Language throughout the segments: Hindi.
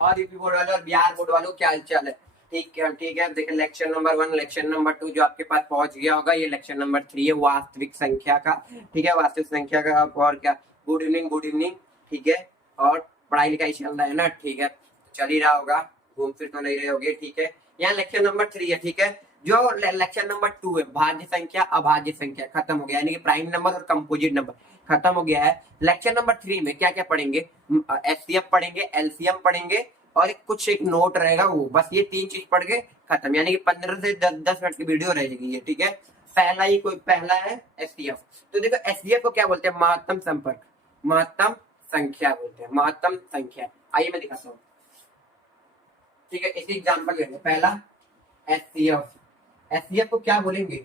और यूपी बोर्ड वालों और बिहार बोर्ड वालों क्या हाल चाल है? ठीक है। देखिए लेक्चर नंबर 1 लेक्चर नंबर 2 जो आपके पास पहुंच गया होगा, ये लेक्चर नंबर 3 है वास्तविक संख्या का। ठीक है, वास्तविक संख्या का। और क्या, गुड इवनिंग। ठीक है, और पढ़ाई लिखाई चल रहा है ना? ठीक है, चल ही रहा होगा, घूम फिर तो नहीं रहे होगे। ठीक है, यहाँ लेक्चर नंबर 3 है। ठीक है, जो लेक्चर नंबर 2 है भाज्य संख्या अभाज्य संख्या खत्म हो गया, यानी कि प्राइम नंबर और कंपोजिट नंबर खत्म हो गया है। लेक्चर नंबर 3 में क्या क्या पढ़ेंगे? एचसीएफ पढ़ेंगे, एलसीएम पढ़ेंगे, और कुछ एक नोट रहेगा वो, बस ये 3 चीज पढ़ के खत्म, यानी कि 15 से 10 मिनट की वीडियो रहेगी ये। ठीक है, पहला है एचसीएफ। तो देखो एचसीएफ को क्या बोलते हैं? महत्तम संपर्क, महत्तम संख्या बोलते हैं, महत्तम संख्या। आइए मैं दिखाता हूँ। ठीक है, इसी एग्जाम्पल लेंगे। पहला एचसीएफ, एचसीएफ को क्या बोलेंगे?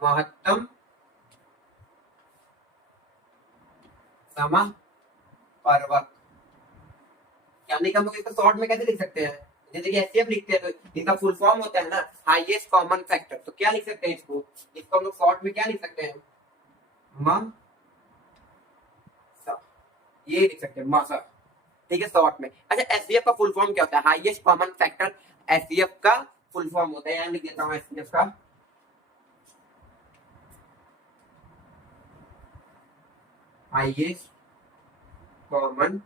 महत्तम समपर्वक। क्या नहीं, हम इसको शॉर्ट में कैसे लिख सकते हैं? जैसे कि एचसीएफ लिखते हैं तो इसका फुल फॉर्म होता है ना हाईएस्ट कॉमन फैक्टर। तो क्या लिख सकते हैं इसको हम लोग शॉर्ट में क्या लिख सकते हैं? म ये लिख सकते हैं मासा। ठीक है, शॉर्ट में। अच्छा, एचसीएफ का फुल फॉर्म क्या होता है? हाईएस्ट कॉमन फैक्टर एचसीएफ का फुल फॉर्म होता है। यहाँ लिख देता हूँ एचसीएफ का हाईएस्ट कॉमन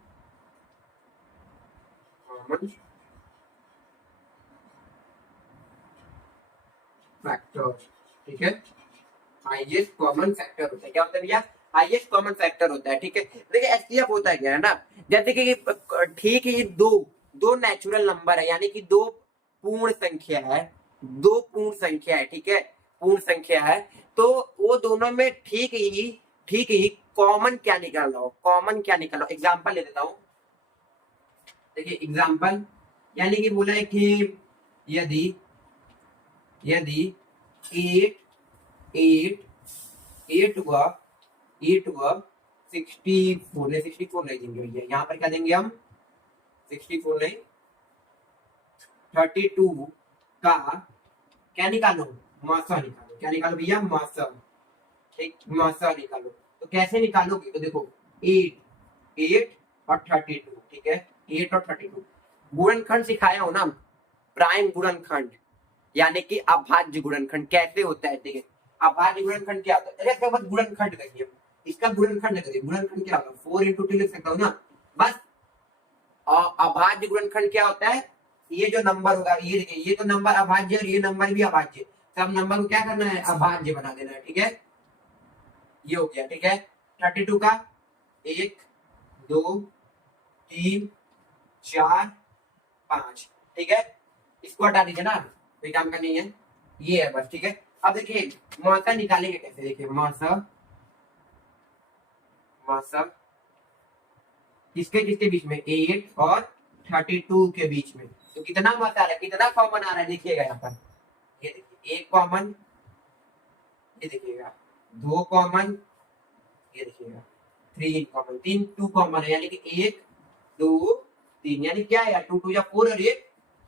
फैक्टर। ठीक है, हाईएस्ट कॉमन फैक्टर होता है। क्या होता है भैया? हाईएस्ट कॉमन फैक्टर होता है। ठीक है, देखिए एचसीएफ होता है क्या है ना, जैसे कि ठीक है, ये दो दो नेचुरल नंबर है, यानी कि दो पूर्ण संख्या है, दो पूर्ण संख्या है। ठीक है, पूर्ण संख्या है, तो वो दोनों में ठीक ही कॉमन क्या निकाल रहा हो? कॉमन क्या निकाल रहा हो? एग्जाम्पल ले देता हूं। देखिए एग्जाम्पल, यानी कि बोला है कि यदि यदि एट एट एट व 64 नहीं, 64 नहीं देंगे भैया, यहाँ पर क्या देंगे हम? 64 नहीं, 32 का क्या निकालो? मासा निकालो। क्या निकालो भैया? मासा। ठीक, मासा निकालो। तो कैसे निकालोगे? तो देखो 8 और 32। ठीक है, 8 और 32 गुणनखंड सिखाया हो ना, प्राइम गुणनखंड, यानी कि अभाज्य गुणनखंड कैसे होता है। ठीक है, अभाज्य गुणनखंड क्या होता है? इसके बाद गुणनखंड करिए, इसका गुणनखंड करिए। गुणनखंड क्या होगा? 4 into 2 लिख सकता हूँ ना, बस। और अभाज्य गुणनखंड क्या होता है? ये जो नंबर होगा, ये देखिए, ये तो नंबर अभाज्य और ये नंबर भी अभाज्य, सब नंबर को क्या करना है? अभाज्य बना देना है। ठीक है, ये हो गया। ठीक है, 32 का 1 2 3 4 5। ठीक है, इसको हटा दीजिए ना, कोई काम का नहीं है, ये है बस। ठीक है, अब देखिए मासा निकालेंगे कैसे? देखिए मासा किसके किसके बीच में? 8 और 32 के बीच में। तो कितना मासा आ रहा है? कितना कॉमन आ रहा है? देखिएगा यहाँ पर, ये देखिए 1 कॉमन, ये देखिएगा 2 कॉमन, ये देखिएगा 3 कॉमन, 2 कॉमन है, यानी कि 1 2 3, यानी क्या है? 2 2 या 4 और 8।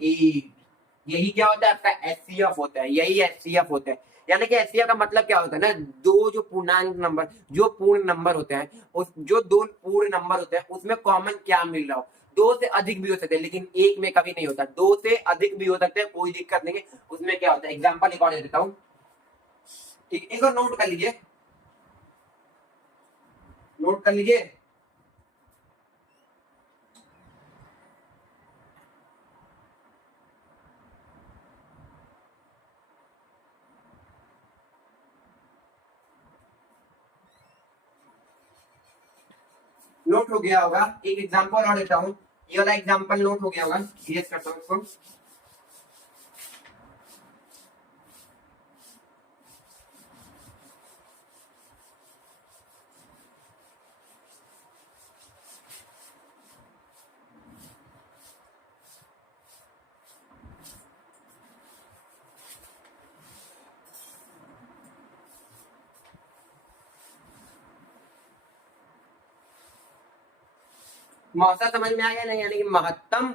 यही क्या होता है? आपका एचसीएफ होता है, यही एचसीएफ होता है। यानी कि एचसीएफ का मतलब क्या होता है ना, दो जो पूर्णांक नंबर, जो पूर्ण नंबर होते हैं, उस जो दो पूर्ण नंबर होते हैं उसमें कॉमन क्या मिल रहा हो? दो से अधिक भी हो सकते हैं, लेकिन एक में कभी नहीं होता। दो से अधिक भी हो सकते हैं, कोई दिक्कत नहीं है उसमें। क्या होता है? एग्जाम्पल एक और दे देता हूँ। ठीक, इसको नोट कर लीजिए, नोट कर लीजिए। नोट हो गया होगा। एक एग्जांपल और देता हूँ, ये वाला एग्जांपल नोट हो गया होगा। सीरियस करता हूँ इसको। मौसा समझ में आ गया नहीं? यानी कि महत्तम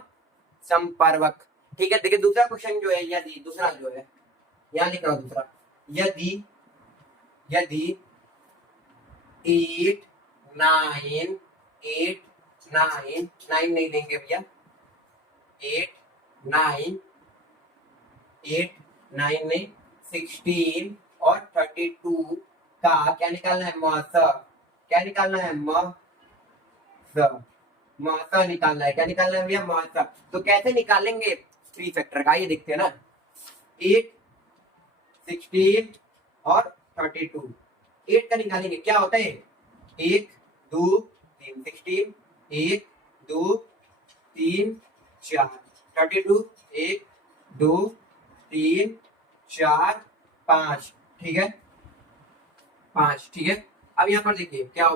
संपर्वक। ठीक है, देखिए दूसरा क्वेश्चन जो है, यदि दूसरा जो है यहाँ लिख रहा हूँ दूसरा, यदि यदि 8 9 8 9 9 नहीं देंगे भैया, 8 9 8 9 में 16 और 32 का क्या निकालना है, मौसा। क्या निकालना है, मौसा। मौसा निकालना है। क्या निकालना है भैया, मौसा। तो कैसे निकालेंगे थ्री फैक्टर का, ये देखते हैं ना। 8 16 और 32 8 का निकालेंगे, क्या होता है 1 2 3 16 1 2 3 4 32 1 2 3 4 5, ठीक है 5, ठीक है। अब यहाँ पर देखिए क्या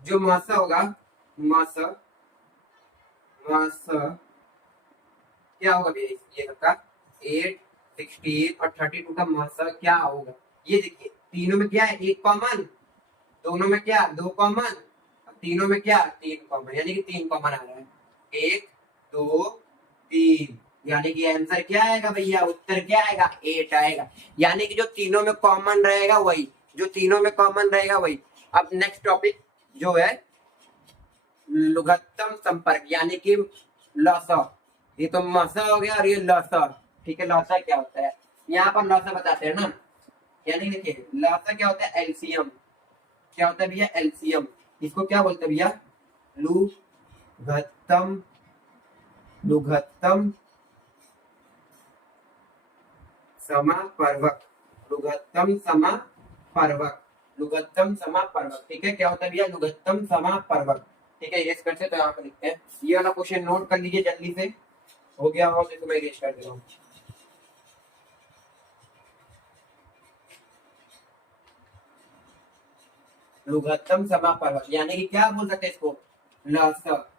जो मासा होगा, मासा मासा क्या होगा भैया, ये सबका 8 16 और 32 का मासा क्या होगा, ये देखिए तीनों में क्या है, एक कॉमन, दोनों में क्या, दो कॉमन, तीनों में क्या, तीन कॉमन, यानी कि 3 कॉमन आ रहा है, 1 2 3, यानी कि आंसर क्या आएगा भैया, उत्तर क्या आएगा, 8 आएगा। यानी कि जो तीनों में कॉमन रहेगा वही, जो तीनों में कॉमन रहेगा वही। अब नेक्स्ट टॉपिक जो है लघुत्तम संपर्क, यानी कि लसा। ये तो मसा हो गया और ये लसा, ठीक है। लसा क्या होता है, यहाँ पर लसा बताते हैं ना, यानी देखिए लसा क्या होता है, एलसीएम। क्या होता है भैया, एलसीएम। इसको क्या बोलते हैं भैया, लघुत्तम लघुत्तम समापवर्ग, लघुत्तम समापवर्ग, लघुत्तम समापवर्ग, ठीक है। क्या होता है भैया, लघुत्तम समापवर्ग, ठीक है। इरेज करते तो यहाँ पर लिखते हैं, ये वाला क्वेश्चन नोट कर लीजिए जल्दी से, हो गया हो तो मैं इरेज कर दे रहा हूँ। लघुत्तम समापवर्ग, यानी कि क्या बोल सकते हैं इसको, लसा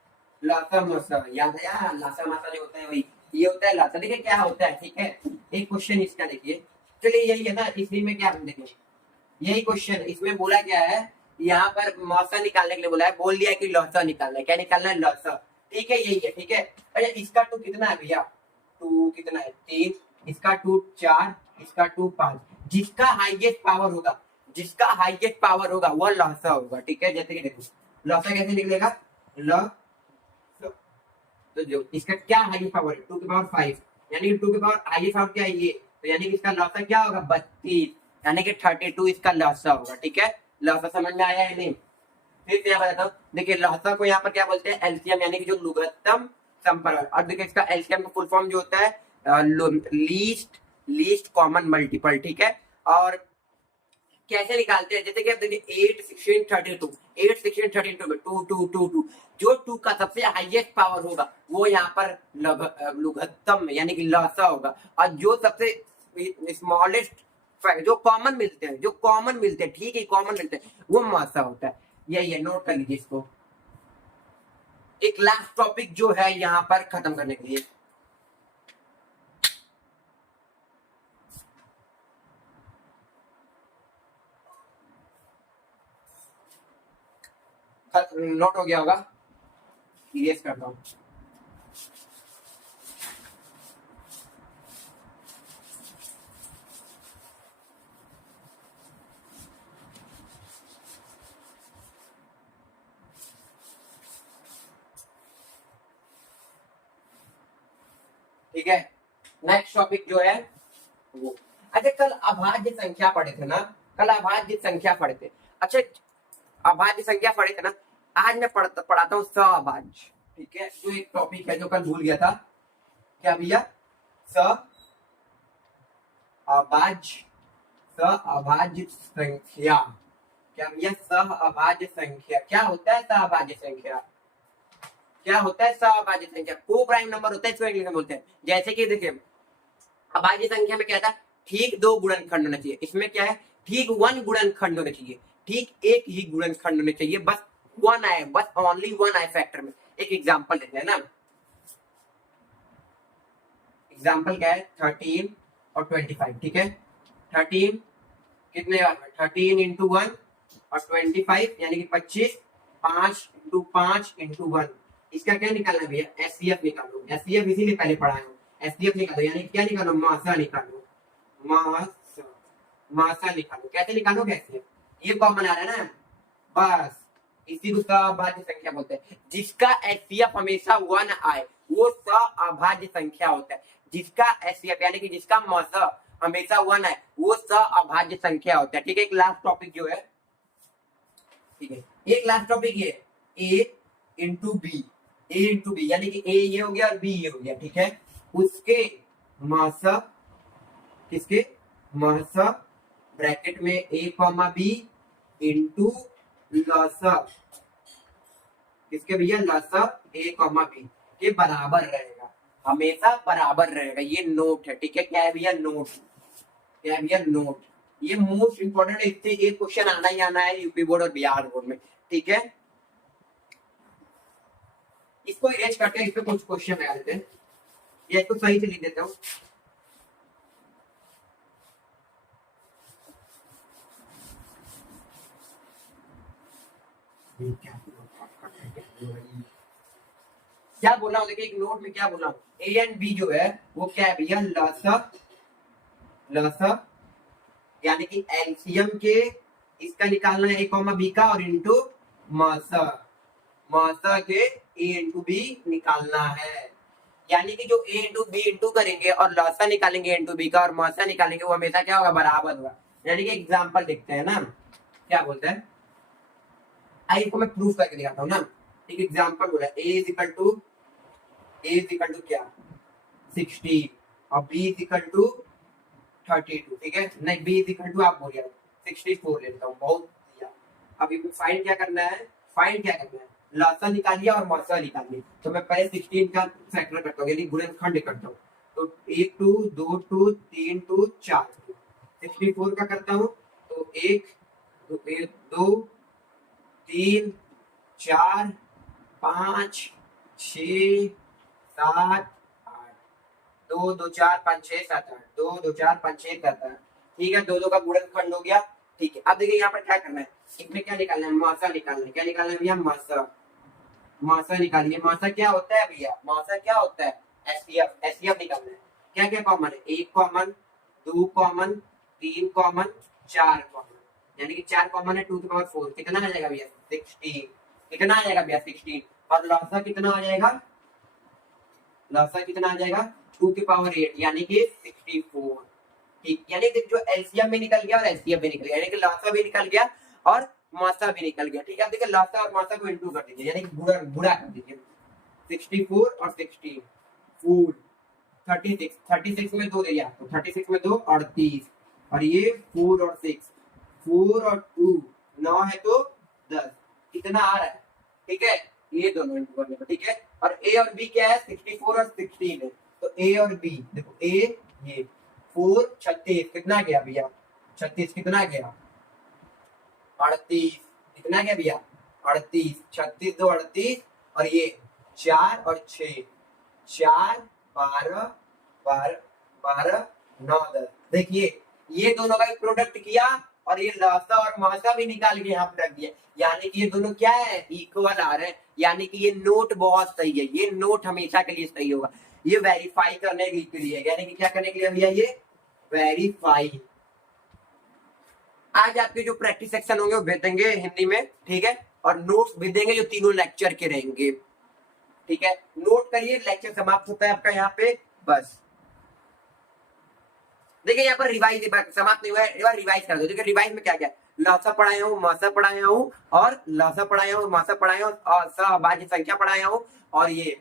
लसा मसा, याद है यार, लसा मसा जो होता है वही ये होता है लसा। देखिए क्या होता है, ठीक है। एक क्वेश्चन इसका देखिए, चलिए यही है ना, इसी में क्या देखिए, यही क्वेश्चन इसमें बोला गया है, यहाँ पर मौसा निकालने के लिए बोला है, बोल दिया है कि लौसा निकालना है। क्या निकालना है, लौसा, ठीक है, यही है, ठीक है। अरे इसका टू कितना है भैया, टू कितना है, 3, इसका टू 4, इसका टू 5, जिसका हाईएस्ट पावर होगा, जिसका हाईएस्ट पावर होगा वह लौसा होगा, ठीक है। जैसे कि देखो लौसा कैसे निकलेगा, ल तो जो इसका क्या हाईएस्ट पावर है, 2 की पावर 5, यानी कि 2 की पावर हाईएस्ट पावर क्या है ये, तो यानी कि इसका लौसा क्या होगा, 32, यानी कि 32 इसका लौसा होगा, ठीक है। लौसा समझ में आया है नहीं, फिर से यहाँ बताता हूँ। देखिए लौसा को यहाँ पर क्या बोलते हैं, एलसीएम, यानी कि जो लघुत्तम संपर्क। और देखिए इसका एलसीएम का फुल फॉर्म जो होता है लीस्ट लीस्ट कॉमन मल्टीपल, ठीक है। और कैसे निकालते हैं, जैसे कि आप देखिए 8 16 32, 8 16 32 में 2 2 2 2, जो 2 का सबसे हाईएस्ट पावर होगा वो यहाँ पर लघुत्तम यानी कि लौसा होगा, और जो सबसे स्मॉलेस्ट जो कॉमन मिलते हैं, जो कॉमन मिलते हैं, ठीक है, कॉमन मिलते हैं, वो मौसा होता है। यही है, नोट कर लीजिए इसको। एक लास्ट टॉपिक जो है यहाँ पर खत्म करने के लिए, नोट हो गया होगा, इरेज करता हूँ। ठीक है, नेक्स्ट टॉपिक जो है वो, अच्छा कल अभाज्य संख्या पढ़े थे ना, कल अभाज्य संख्या पढ़े थे। अच्छा अभाज्य संख्या पढ़े थे ना, आज मैं पढ़ाता हूँ सहअभाज्य, ठीक है। जो एक टॉपिक है जो कल भूल गया था, क्या भैया, सहअभाज्य, सहअभाज्य संख्या। क्या भैया, सहअभाज्य संख्या क्या होता है, सहअभाज्य संख्या क्या होता है, सहअभाज्य संख्या को प्राइम नंबर होता है, इसको इंग्लिश में बोलते हैं। जैसे कि देखिए अभाज्य संख्या में क्या था, ठीक 2 गुणनखंड होना चाहिए, इसमें क्या है, ठीक 1 गुणनखंड होना चाहिए, ठीक एक ही गुणनखंड होना चाहिए, बस 1 आए, बस ओनली 1 आए फैक्टर में। एक एग्जांपल देते हैं ना, एग्जांपल क्या है, 13 और 25, ठीक है। 13 कितने बार में, 13 इंटू 1 और 25 यानी कि 25, 5 इंटू 5 इंटू 1, इसका क्या निकालना है भैया, एचसीएफ निकालो। एचसीएफ इसीलिए पहले पढ़ाया हूँ, एचसीएफ निकालो, यानी क्या निकालो, मासा निकालो, मासा, मासा निकालो। कैसे निकालोगे एचसीएफ, ये कॉमन आ रहा है ना, बस इसी को सहअभाज्य संख्या बोलते हैं, जिसका एचसीएफ हमेशा 1 आए, वो सअभाज्य संख्या होता है। जिसका एचसीएफ यानी कि जिसका मस हमेशा 1 है वो सअभाज्य संख्या होता है। ठीक है, एक लास्ट टॉपिक जो है, ठीक है, एक लास्ट टॉपिक ये ए इंटू बी, ए इंटू बी यानी कि ए ये हो गया और बी ये हो गया। ठीक है, उसके मास, किसके मास ब्रैकेट में ए कॉमा बी इंटू लसा, किसके भैया लसा ए कॉमा बी के बराबर रहेगा, हमेशा बराबर रहेगा। ये नोट है। ठीक है, क्या है भैया नोट, क्या है भैया नोट। ये मोस्ट इंपोर्टेंट है, इससे एक क्वेश्चन आना ही आना है यूपी बोर्ड और बिहार बोर्ड में। ठीक है, इसको इरेज करके इस पे कुछ क्वेश्चन लगा देते हैं, या इसको सही से लिख देता हूँ। क्या बोला हूँ, देखिए एक नोट में क्या बोला हूँ, ए एंड बी जो है वो क्या है भैया लसा, लसा यानी कि एलसीएम के इसका निकालना है ए कॉमा बी का और इंटू मासा, मासा के ए इंटू बी निकालना है। यानी कि जो ए इंटू बी इंटू करेंगे और लसा निकालेंगे ए इंटू बी का और मासा निकालेंगे वो हमेशा क्या होगा बराबर होगा। यानी कि एग्जाम्पल देखते हैं ना, क्या बोलते हैं, आई को मैं प्रूफ करके दिखाता हूँ ना। एक एग्जाम्पल बोला ए इज इक्वल टू क्या 60 और बी इज इक्वल टू 32। ठीक है, नहीं बी इज इक्वल टू आप बोलिए 64 लेता हूँ, बहुत दिया। अभी फाइंड क्या करना है, फाइंड क्या करना है, लसा निकालिए और मसा निकालिए। तो मैं पहले 16 का फैक्टर करता हूँ यानी गुणनखंड करता हूँ। तो 1 2 2 2 3 2 4 64 का करता हूँ तो 1 2 3 4 5 6 7 2 2 4 5 6 7 8 2 2 4 5 6 7 8। ठीक है, दो का गुणनखंड हो गया। ठीक है, अब देखिए यहाँ पर क्या करना है, इसमें क्या निकालना है, मासा निकालना है। क्या निकालना है भैया, मासा, मासा निकालिए। मासा क्या होता है भैया, मासा क्या होता है एचसीएफ, एचसीएफ निकालना है। क्या क्या कॉमन है, 1 कॉमन 2 कॉमन 3 कॉमन 4 कॉमन, यानी कि 4 कॉमन है 2 की पावर 4, कितना आ जाएगा भैया 16, कितना आ जाएगा भैया 16। और लसा कितना आ जाएगा, लसा कितना आ जाएगा 2 की पावर 8 यानी कि 64। ठीक, यानी कि जो एलसीएम में निकल गया और एचसीएफ भी निकल गया, यानी कि लसा भी निकल गया और मासा भी निकल गया। ठीक है, अब देखिए लसा और मासा को इंटू कर दीजिए यानी कि गुणा कर दीजिए। 64 और 16 फुल 36, 36 में 2 दिया तो 36 में 2 38 और ये 4 और 6, 4 और 2 9 है तो 10, कितना आ रहा है। ठीक है, ये दोनों इंटू करने को। ठीक है, और ए और बी क्या है 64 और 16 है, तो ए और बी देखो, ए ये 4 36 कितना गया भैया 36 कितना गया 38, कितना गया भैया 38, 36 2 38 और ये 4 और 6 4 12 12 12 9 10। देखिए ये दोनों का प्रोडक्ट किया और ये लसा और मासा भी निकाल के यहाँ पे रख दिया, यानी कि ये दोनों क्या है इक्वल आ रहे हैं। यानी कि ये नोट बहुत सही है, ये नोट हमेशा के लिए सही होगा। ये वेरीफाई करने के लिए, यानी कि क्या करने के लिए भैया, ये वेरीफाई। आज आपके जो प्रैक्टिस सेक्शन होंगे वो भेज देंगे हिंदी में। ठीक है, और नोट्स भेज देंगे जो तीनों लेक्चर के रहेंगे। ठीक है, नोट करिए, लेक्चर समाप्त होता है आपका यहाँ पे बस। देखिए यहाँ पर रिवाइज समाप्त नहीं हुआ है, एक बार रिवाइज कर दो। देखिए रिवाइज में क्या क्या, लसा पढ़ाया हूँ, मासा पढ़ाया हूँ और लसा पढ़ाया हूँ, मासा पढ़ाया हूँ और सहभाज्य संख्या पढ़ाया हूँ। और ये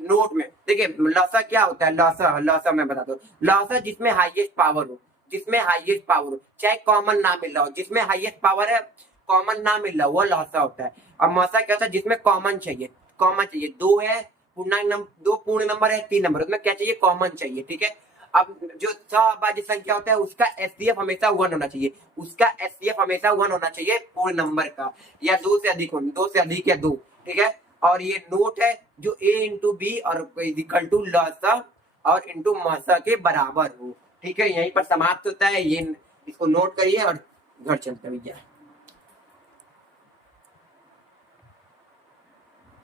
नोट में देखिए लसा क्या होता है, लसा लसा मैं बता दूं, लसा जिसमें हाईएस्ट पावर हो, जिसमें हाईएस्ट पावर हो, चाहे कॉमन ना मिल रहा हो, जिसमें हाईएस्ट पावर है कॉमन ना मिल रहा हो वो लसा होता है। और मासा क्या होता है, जिसमें कॉमन चाहिए, कॉमन चाहिए, 2 है पूर्णांक नंबर, 2 पूर्ण नंबर है 3 नंबर, उसमें क्या चाहिए कॉमन चाहिए। ठीक है, अब जो सहभाज्य संख्या होता है उसका एचसीएफ हमेशा 1 होना चाहिए, उसका एचसीएफ हमेशा 1 होना चाहिए पूर्ण नंबर का, या 2 से अधिक हो, 2 से अधिक या 2। ठीक है, और ये नोट है जो ए इंटू बी और इक्वल टू लसा और इंटू मासा के बराबर हो। ठीक है, यहीं पर समाप्त होता है ये, इसको नोट करिए और घर चलते भैया।